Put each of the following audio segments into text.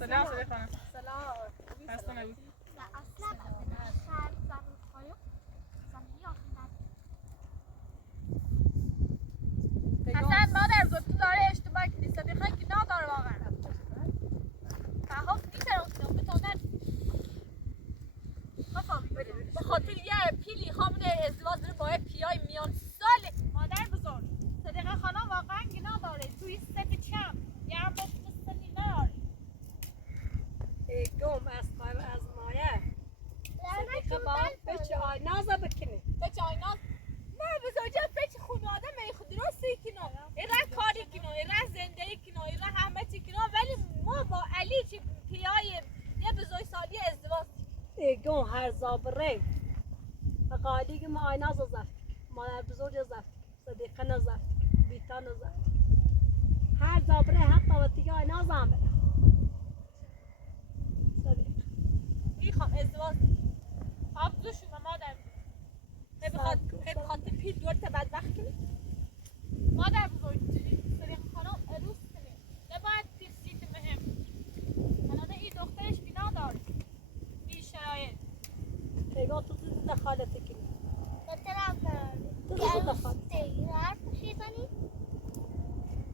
سلام خانم. سلام. خسته نباشید. حسن مادر بزرگ تو داره اشتباه کنی صدیقه که نداره واقعا فهاف نیست رو بتونن به خاطر یه پیلی خامون ازدواج داره با یه پیای میان سال مادر بزرگ صدیقه خانم واقعا گناه داره توی سن چم یه هم باش سنی نداره گم از مایه صدیقه باید بچه آینازه بکنی بچه آیناز ما بزرگه بچه خانواده میخود درستی کنو ایره کاری کنو ایره زندگی کنو ایره همه چی کنو ولی ما با علی چی پیای یه بزرگ سالی ازدواج گم هر زابره قالی که ما آینازه زفت مادر بزرگ زفت صدیقه نزفت بیتا نزفت هر زابره حتی و تیگه آینازه هم بره صدیقه میخوام ازدواج حافظشون مادر بخاطر پیر دورت بدبخت کنی مادر بزرگ صدیقه خانم عروس کنی نباید پیر سیت مهم الان این دخترش بینا داره بی شرایط پیگاه تو دخالت کنی تو دخالت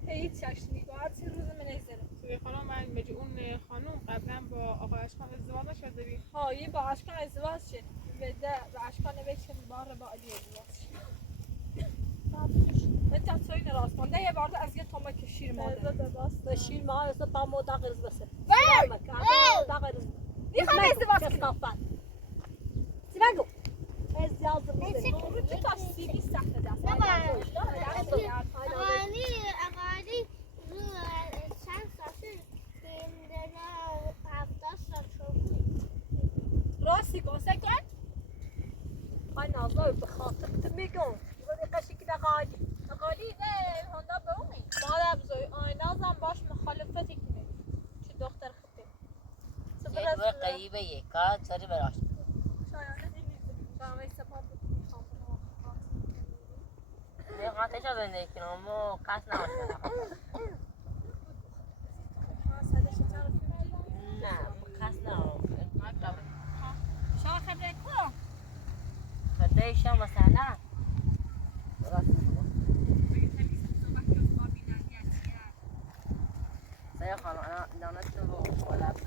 هیچ چشمی باید 3 روز من نگذره صدیقه خانم من بجی اون خانم قبلا با آقای اشکان ازدواج نشده بی؟ ها یه با اشکان ازدواج شد و اشکان نوشت بار با علی ازدواج شد بچه توی نراست مانده یه بارده از یه تومه که شیر مانده به شیر ما هسته با مو داغرز بسه میخوام ازدواج کنم چی بگو؟ از یازده روزه رو چه تا سیدی سخت دست اقالی رو چند ساعته کندنا 17 ساعت شد راستی گوسه کرد های نازا به خاطر تو میگم یه قشی که دقالی اقالی نه هنده به اونی مادر بزرگ آینازم باش مخالفتی کنه چه دختر خطه یک بار قریبه یک کار سری براش شایانه شایانه سپا بود میخوام نه قاطع شد زندگی کنم مو کس نباشه نه کس نباشه شما خبره کو خدایشم مثلا سایه خانم انا لعنتشون رو ولا بس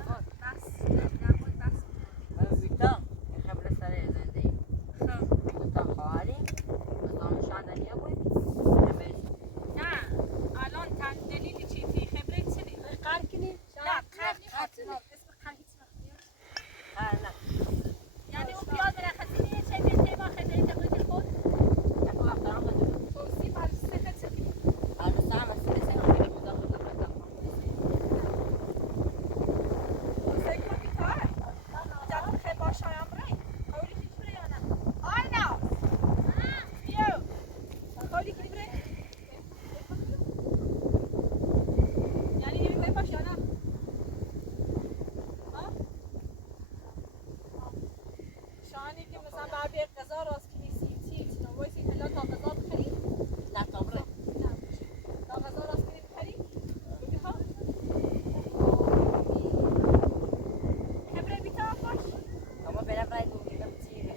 من بیتا خبر سر زندگی بیتا خواهری بزانش عدنیه بود نه الان دلیلی چی تی خبره چی قرد کنی؟ نه اسم قر هیچ وقت نه یعنی اون پیاز مرخصی نیه چه به تیما خبره تقریبی خود توصیف از سفر سفر انا سامع سياسة وكذا مداخلة لا طبرة أما بلا براي دوغي نمتي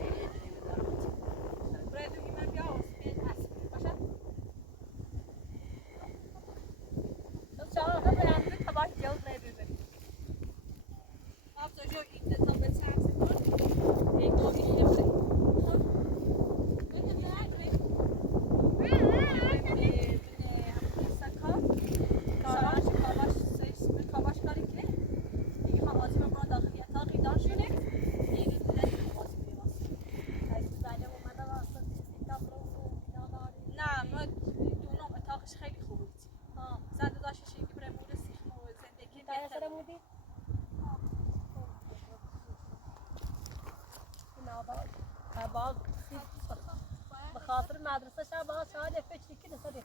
بخاطر مدرسه شب شاید فکر کنه صدیق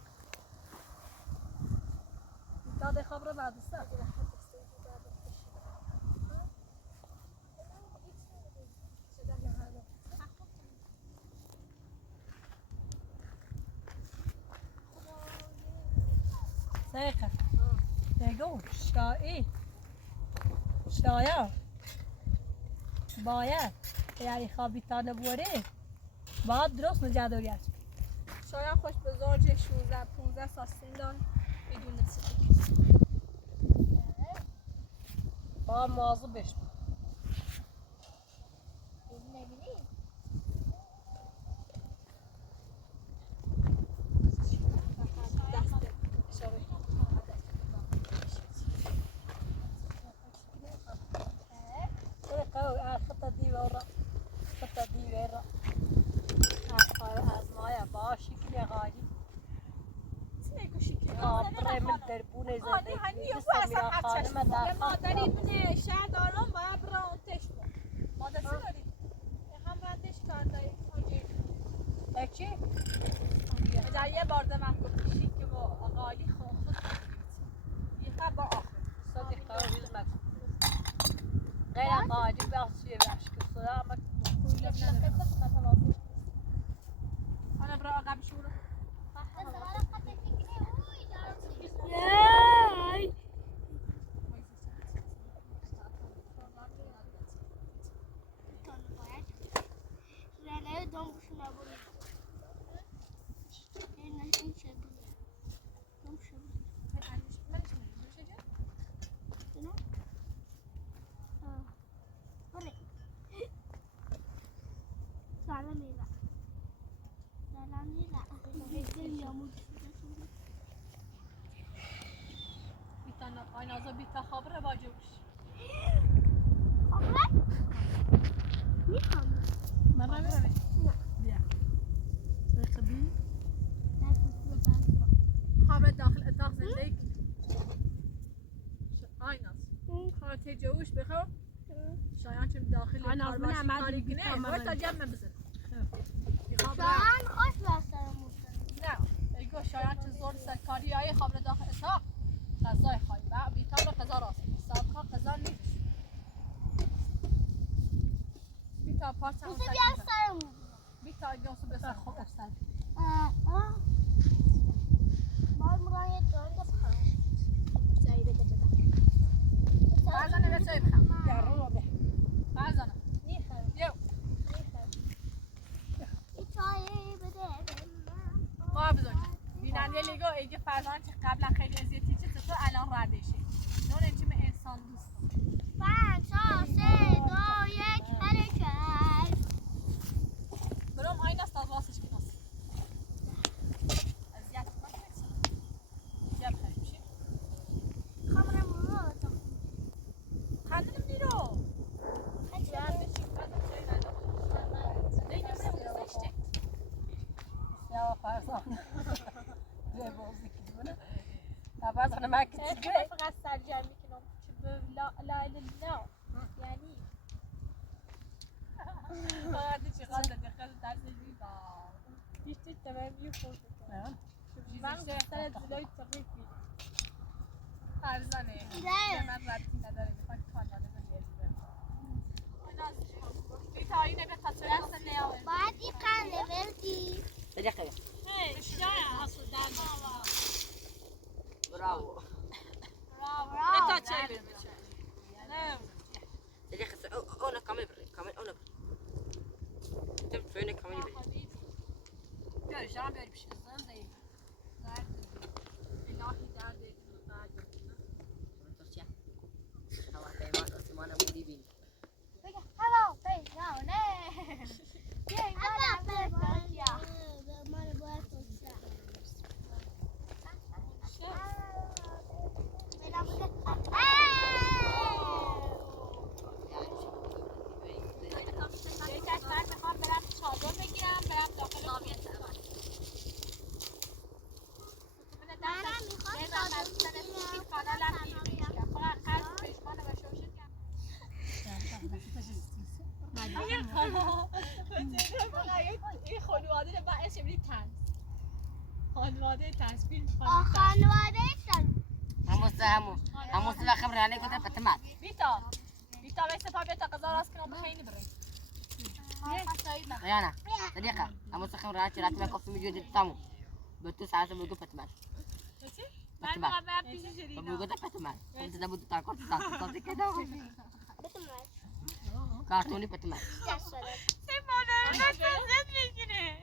داده خبر مدرسه سيخة تقول شائي شایا باید یعنی خوابیتانه بوره باید درست نجدوریت شاید خوش به زوج 16 15 سال سندان بدون سیگار با مواظب بش نمی‌بینی؟ خطة دي ورا خطة دي ورا از مایا باشی که غادی آبره من دربونه آنی زده هنی که و اصلا سمیرا خانم اچش در مادری بونه شهر دارم و برام تشت مادر چی داری؟ هم رندش کرده چی؟ در یه بار من گفتشی که با آقایی خود یه تا با آخر صدیقه و حزمت غیر غادی بحثی بحش که صدا اما انا برا عقب شورو رنه دامبوشون نبوده این شبیه دام شبیه اینو بله سلام میلا سلام میلا بیتانا آینازا بیتا خبره باجوش خبره؟ میخوام من رو میرم بیا رقبی خبره داخل اتاق زندگی آیناز خبره تجوش بخواب شایان چون داخل آیناز کار من باشی عمل کاری بیتا کنه من باید تا جمع بزن شایان خوش بستر موسن نه ایگو شایان چون زور سرکاری های خبره داخل اتاق غذای خواهی و بیتا رو غذا راست سابقا غذا نیست بیتا پارچه هم موسه سکن بیا سرمون بیتا ایگو سو بسر خوب استن باید مران یه دارم بخوام سایی بده بدم فرزانه به چای بخم در رو به فرزانه میخوام یو چایی بده ما بزرگ بیننده لیگو ایگه فرزانه که قبلا خیلی ازیتی چه تو الان ردشی نون انچیم انسان دوست 5 4 3 2 1 حرکت برام آین است از واسش کناس اذیت نکنید یا بخیر میشه خمرم رو خندم نیرو یا فرزانه به بازی که دونه یا فرزانه من که تیگه فقط سرجم میکنم چه به لا لا لا یعنی فقط چی قصد دقیقه درس دیگه بیشتر تمام میخورد من سر جلوی تقریب فرزانه به من ربطی نداره میخواد خانواده بیتا اینه به خاطر باید این قنده بردی صديقي برافو تا چای بریم صديقي انا كمان بري كمان انا تم فيني كمان بري یا جان بر بشه زنده درد الهی درد تركيا هوا بيمان عثمان ابو ديبين بگه هلو پیشانه هلو میخوام برم چادر بگیرم برم داخل این خانواده رو من اسم می‌دی تنز خانواده تنزبیل خانواده شد همو سلا خبر عليك كنت فتمات بیتا ویسه پا بیتا قضا راست کنم بخیلی بریم ريانا صديقة همو سلا خبر عليك راتب كوفي موجود تامو بتو ساعة بيقول فتمات من میخوام برم پیش شرینا بيقول فتمات كنت تبغى تاكل كده بتمرد کارتونی پتمر دست دارد سه مادر دست زد میگیره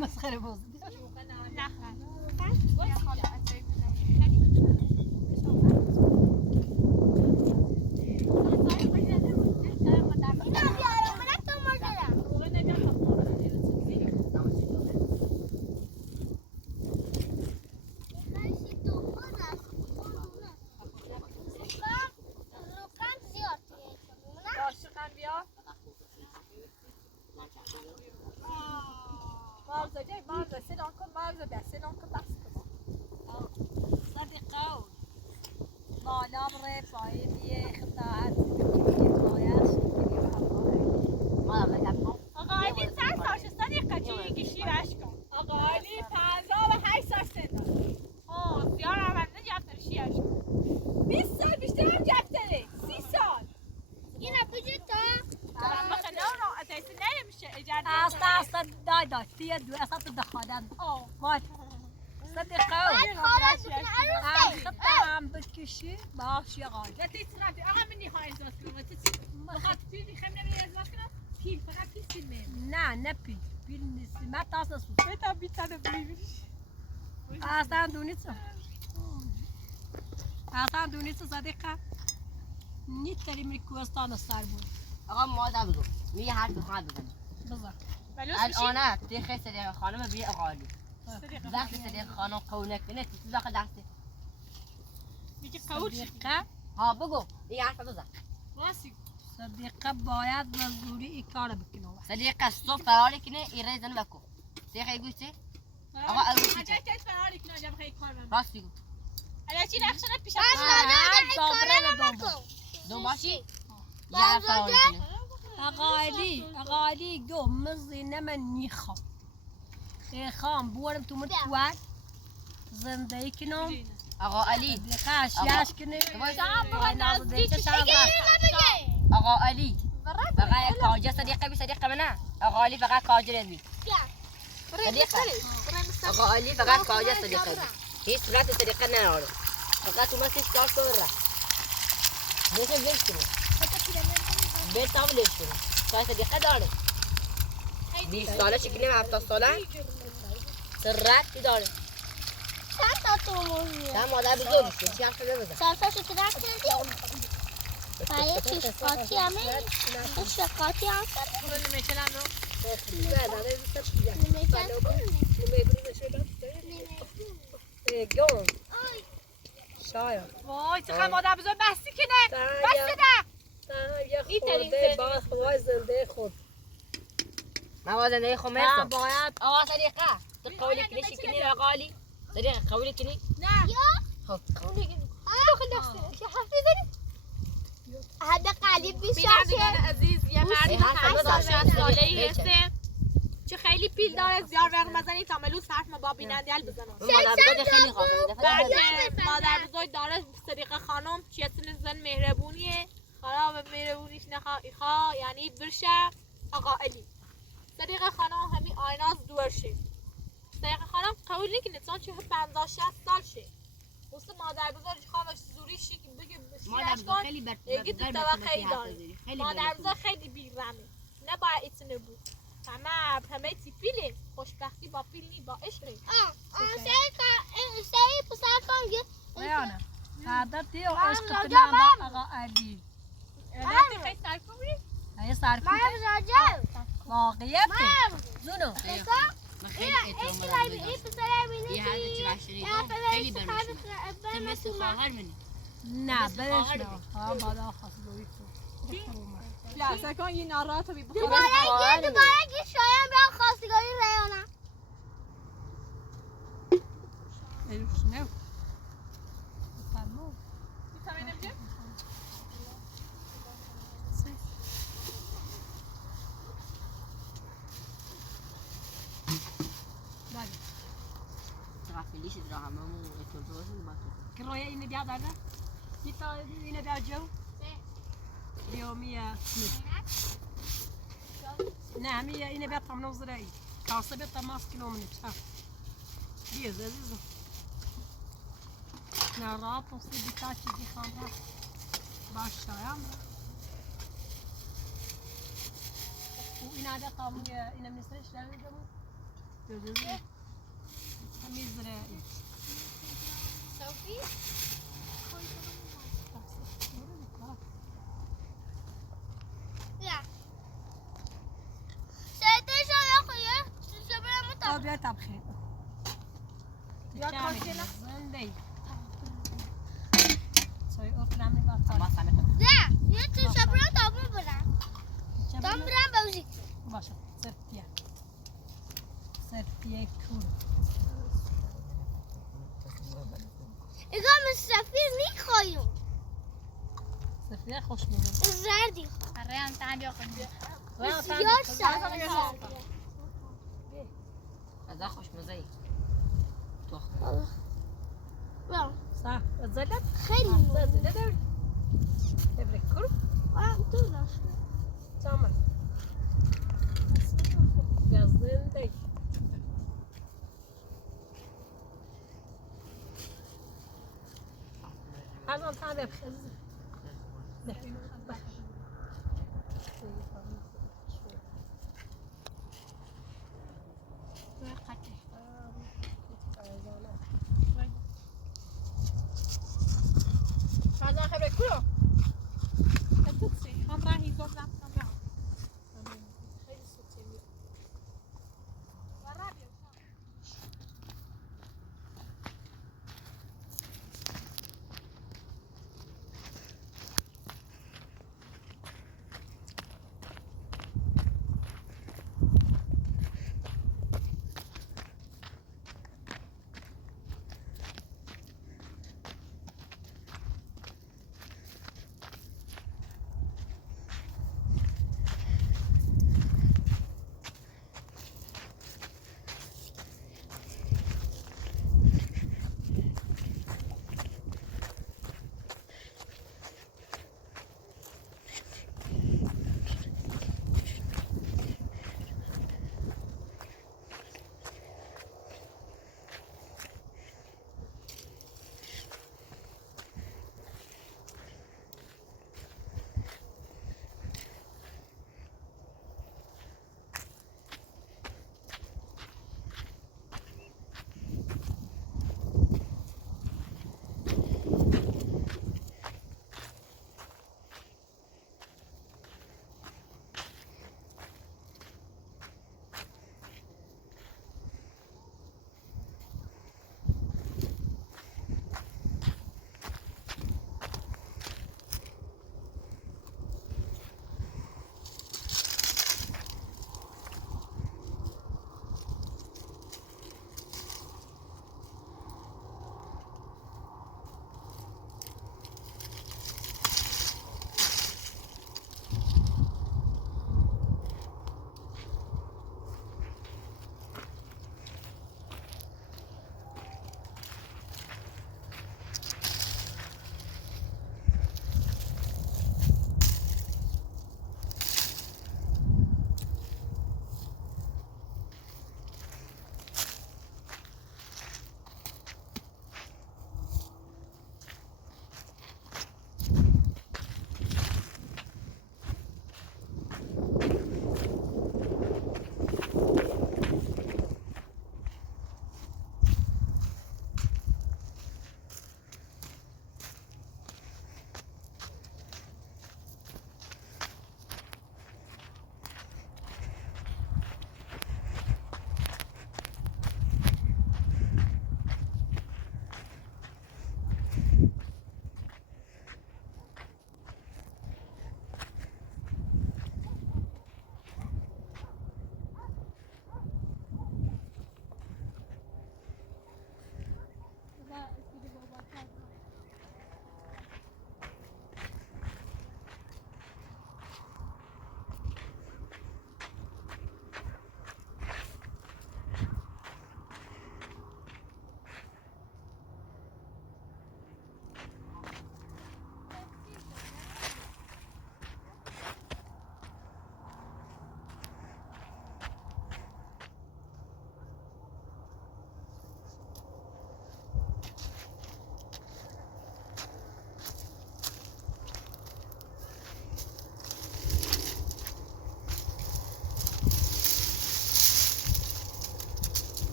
مسخره باز اینا بیارم من تو مردم خیلی تو خود است روکان زیاد توی عاشقم بیا مارزا جای مارزا سلام کن مارزا بیا سلام کن بس کن صدقه بالا بره پایین بیه خطاعت باید ما بگم آقا علی چند سالشه صدیقه چی شیرش کن آقا علی 58 سال سن داره بسیار رونده جفتر شیرش کن 20 سال بیشتر هم جفتره 30 سال اینا بجید تا مخه نه اساسی نمیشه اجازه اصلا دای تیه دو اصلا دخادن مات صدقه باید خارج بکنه عروسه خطا هم بکشی باش یا غالب لا تسرعي أهم مني هاي الزوج كلمة بخاطر فيني خمنا من الزوج كلمة فيل فقط فيل سلمين نه نپی بیل نیستی من تاسه سو بيتا بيتا نبليش اصلا دونیست صدقه نیت تریم کوهستان سر بود آقا مادر بزرگ میگه حرف بخواد بزنه بزن بلوس الان تیخ صدیق خانم بی اقالی صديقة وقتی صدیق خانم قونه کنه تو داخل دسته بيجي قوتش صدقه ها بگو یه حرف بزن راسي صدقه باید و زوری ای کار بکنه صدیق صبح فراری کنه ایره زن بکو تیخ ایگوی چی؟ آقا عروسی حاجات كيف فراري كنا جاب خي كارم راست بگو على شي رخصنا بيش دنباشی یه حرف فراری کنه آقا علی گو مزی نمن نیخوام خام بورم تو متواد زندگی کنم آقا علی دقیقه شیش کنه آقا علی فقط کاجه صدیقه بی صدیقه منه آقا علی فقط کاجه بی صدیقه آقا علی فقط کاجه صدیقه بی هیچ صورت صدیقه نداره فقط تو مسیح کار کنه میشه لیش کنه بیت تاو لیش کنه شاید صدیقه داره 20 ساله شکلی 70 ساله سرعتی داره چند تا تو موزیه تا مادر بزرگی چی حرف بزن سالساشو تو درک کردی؟ برای چشقاتی همه چشقاتی هم کردی؟ گم شاید وای چقدر مادر بزرگ بستی کنه بسته ده یه خورده با خواه زنده خود موازنه خو نه مرسم باید آقا صدیقه تو قولی کنی شکلی آقا علی صدیقه قولی کنی نه خب داخل دسته چه حرف میزنی؟ حد قلیب بیش بینندگان عزیز یه مردی حرف 5 بزن. سال 60 ساله‌ای ریچل. هسته چه خیلی پیل داره زیار وقت مزنی تا ملوس حرف ما با بینندیال بزنم مادر بزرگ خیلی خواهد بعد مادر بزرگ داره صدیقه خانم چیتون زن مهربونیه خراب مهربونیش نخواه یعنی برشه آقا علی صدیقه خانم همین آیناز دور شه صدیقه خانم قبول نکنه چون چه 50 60 سال شه واسه مادر بزرگ خواهش زوری شی که بگه مادر شیرش بزرگ کن خیلی یکی تو طبقه ای داره خیلی مادر بزرگ خیلی بیرمه نباید ایتونه بود همه چی پیله خوشبختی با پیل نی با عشقه سعی پسر کن یه نه عادتی و عشق راجع کنم من. با آقا علی البته خیلی سرکوبی ای سرکوب مرد راجع واقعیت مرد زونو من خیلی احترام دارم به این داشت. پسر بینی یه حرف چی بشری خیلی برمشون تو مثل خواهر منی نه مثل برش خواهر نه بود. ها بالا خواست دوی تو یا سکان یه ناراحت بی بخور دوباره گی شایم را خواستگاری ریانه ایش نه فرمو تغفلیش در هممون اتوبوسمون باشه کرویا اینه بیا داره نیتا اینه بیا جو بیومیه نه همیه اینه بیا تمنو زرایی کاسه بیا تماس کیلو منی چه بیا عزیزم نه راه تو سی بیتا چیزی خام را باش شایم را این عادت قامون این میسرش دارم جوزی میذاره صوفی یا سیدش یا خویه سیشه برم بیا طبخه یا کاشی نه زنده سوی افرام میبرد ما سمت نه یه سیشه برم تابون برم تام برم بوزی باشه سرپیه کور اگه من سفیر میخوایم سرپیه خوش میده زردی آره هم تعبیر کنیم بسیار سردی غذا خوشمزه ای تو برم صح زلت خیلی زلت داری تبرک کور برم تو داشت تمام بیا زنده هر آن تعبیر خیلی نه غذا خبره کلو توسی هم راهی گفتم هم خیلی سوتی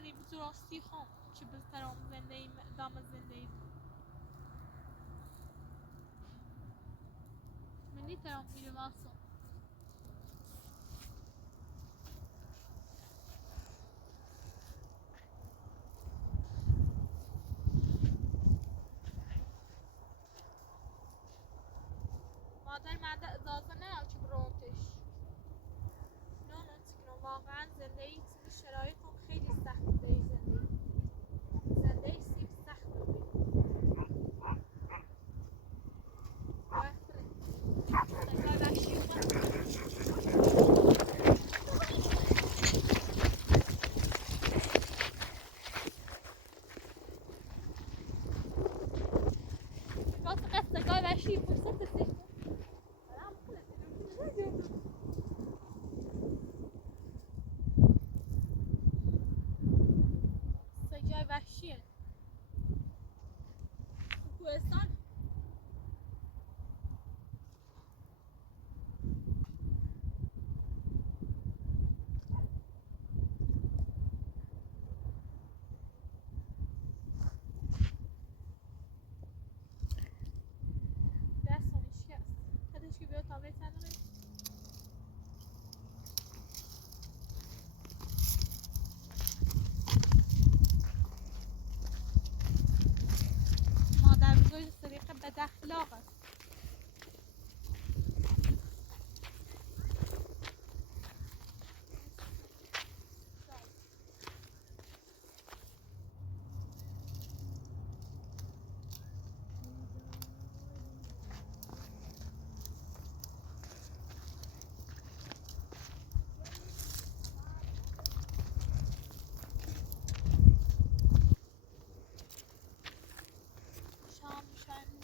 آنی بزراستی خام چه بسترام زنده ایم دام زنده ایم منی ترام میرم آسان مادر من اجازه نه چه براتش نه نه واقعا زندگی شرایط خیلی سخته زندگی سیب سخته سجای وحشیه کوهستان دستانش شکست خودش که بیاد تابه تنمه مادر بزرگ صدیقه بد اخلاق است شام میشن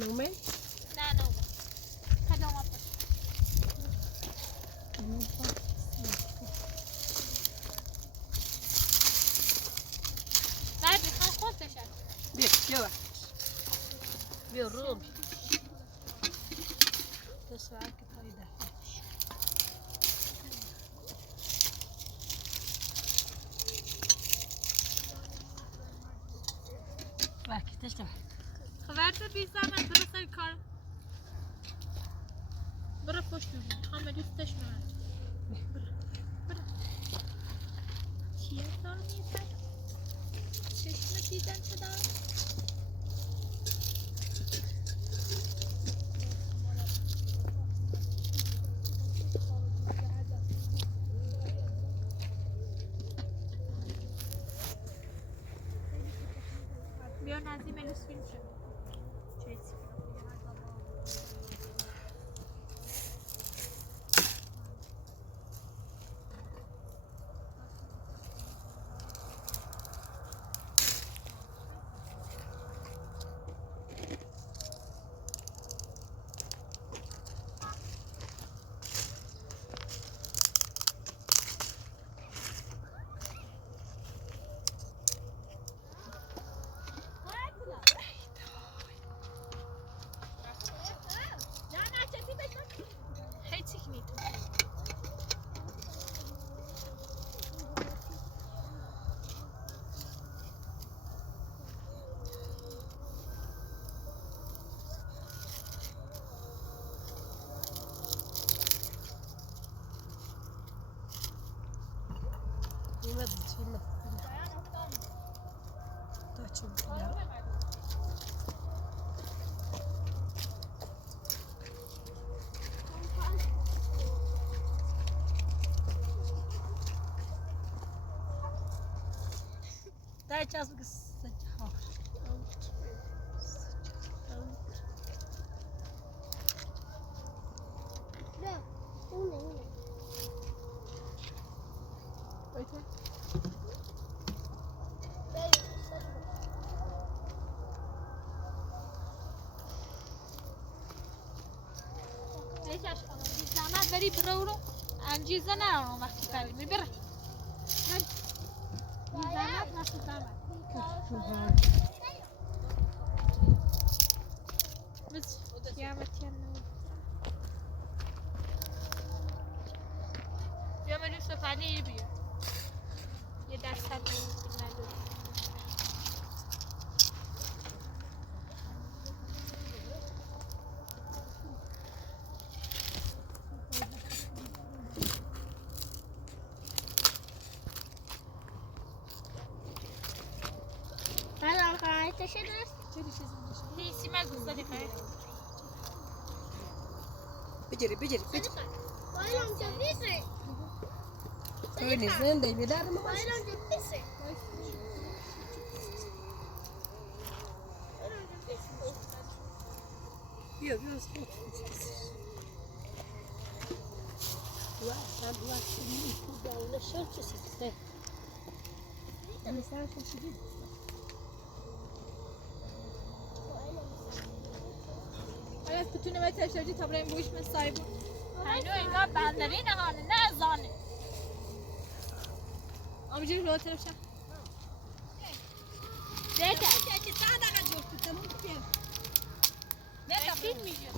خانومه نه نه کدام آب بعد میخوام خود بشن بیا رو تسعة كفايدة باکی تشتم خبرت بی زحمت برو سر کار برو پشت بگیر میخوام به دوستش نرم برو چیه دار میزن چشم دیدن شدن بیا نزدیم الوس فیلم شد هی تکنیت يمد فينا تاچم ده چاس بس ها نه اونه بایده لیکش خانم بی زحمت بری برو رو انجیزه نرانم وقتی پریمی بره بی بس يا بتينا يا ما يوسف علي بيا يدرس هذا هلا خايف تشدرس هي سمعت صديقة بجري بجري بجري بايلون جبيسه كوني زين دي بدار ما بايلون جبيسه بيو بيو صوت واحد واحد يكون ولا شرط سته مثلا شديد حالا بتونه ما تشجی تا بریم بوش من سایبون هنو اینا بندرین هانه نه ازانه آمجی رو طرف شم دیگه چه تا دقیقه جفت تموم کردم نه فیلم میگه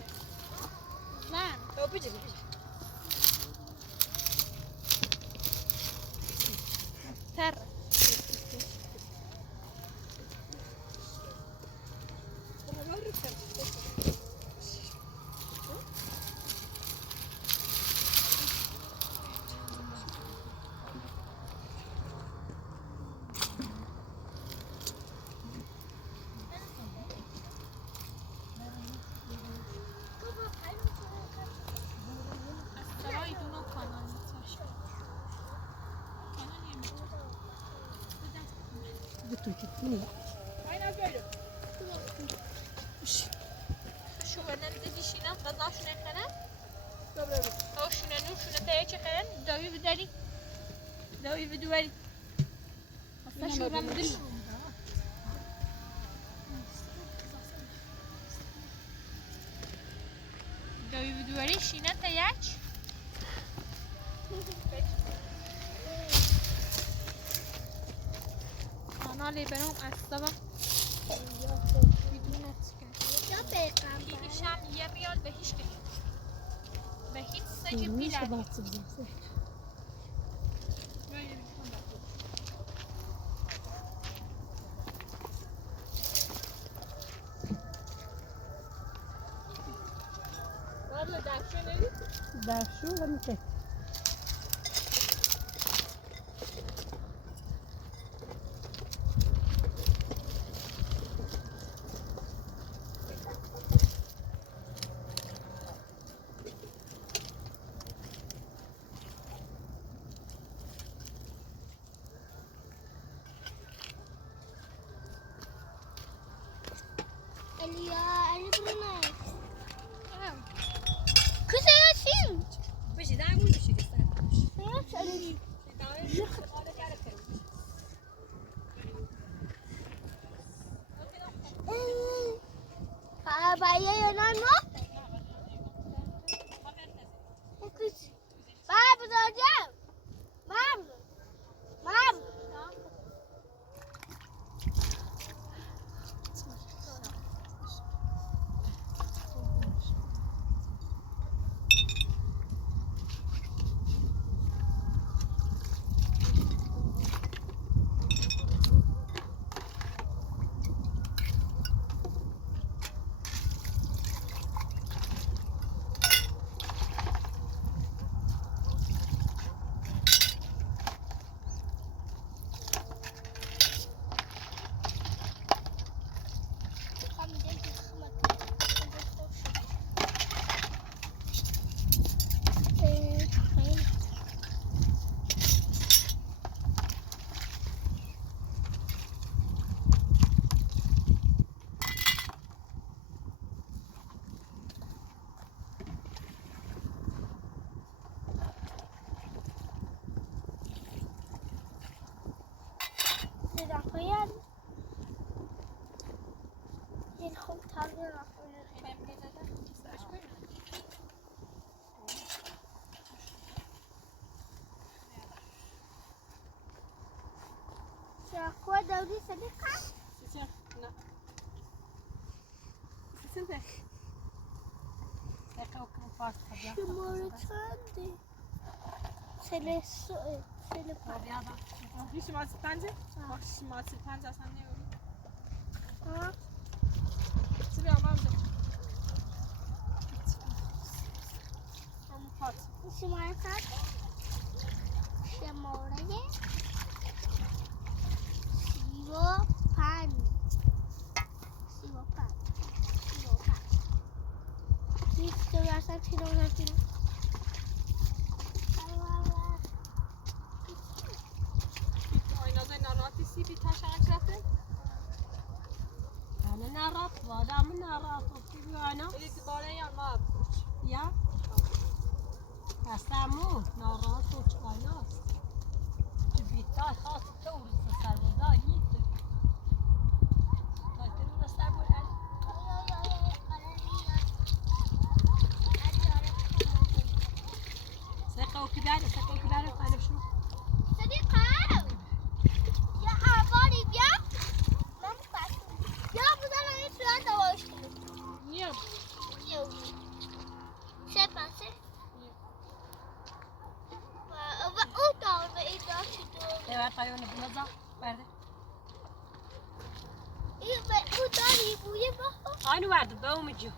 من او بجري بجري تر سرای دونو کانال میتاش کانال بتوكي Aynen böyle. Şu önemli dediği şeyden fazla şunu eklenem. Doğru. O şunu şunu da çekelim. Davi vidari. Davi vidari. Aslında şu ben değil. Davi vidari şine tayaç. Kanali benim aslında یا پیغمبر دیگشم یه ریال به هیچ که به هیچ سجی بیلد Abla dersi ne? داشو ومتى الیا برونه کسی هستیم بجي دعم ولا بجي بایه یونان ما بای بزرگم مام باید این خوب تغییر نکنه چرا دوري صديقة نه سنته دقیقه که فاس خبیه شماره چنده؟ چله هیچ شما 35 شما 35 اصلا نمی‌بینی ها چی بیام هم پات شماره چند؟ شماره 35 نیست تو اصلا چیلو نکنم آینازای ناراحتی سی بی تاشان رفته انا نعرف وهذا من نعرف وفي انا ولی دوباره یا ما يا اسمو نعرف وش انا تبيتاي خاص توري سالوداني تاكلوا بس ابو العلي سقوا كبار انا شو صديقة يا عباري بيا ما نفعش يا بدل أنا شو هذا واش نیم يو سبعة وأوتار بإيدار شدور ايوه طيب بنظام برده إيه وأوتار يبوي بحر انا وعد بوم جو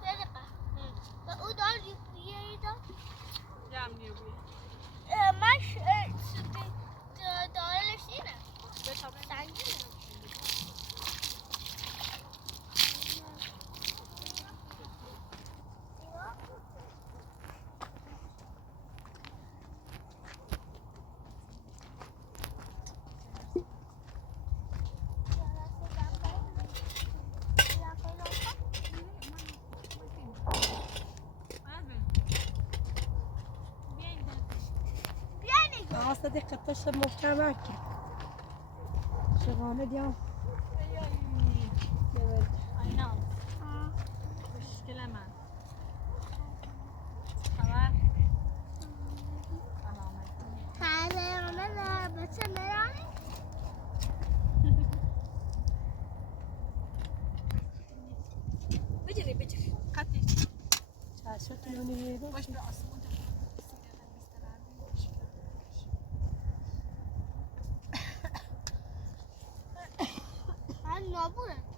صديقة وأوتار يبوي إيدار جمع نیوی مش داره لشینه سنگینه صديقة تشرب محكمك شغالة اليوم آینا مشکل من خبر حالا بچه مرانی بجری قطعی شاشة لوني باش به آسمون من نابونه